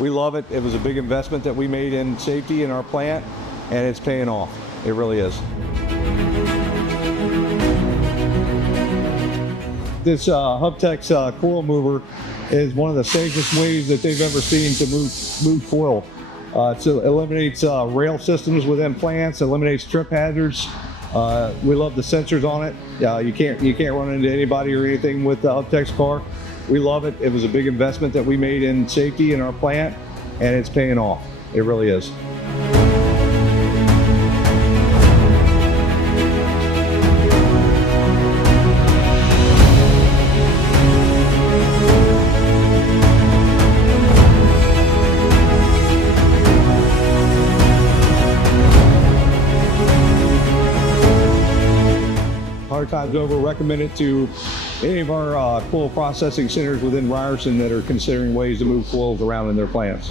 We love it. It was a big investment that we made in safety in our plant, and it's paying off. It really is. This HUBTEX coil mover is one of the safest ways that they've ever seen to move coil. It eliminates rail systems within plants, eliminates trip hazards. We love the sensors on it. You can't run into anybody or anything with the HUBTEX car. We love it. It was a big investment that we made in safety in our plant, and it's paying off. It really is. Times over, recommend it to any of our coil processing centers within Ryerson that are considering ways to move coils around in their plants.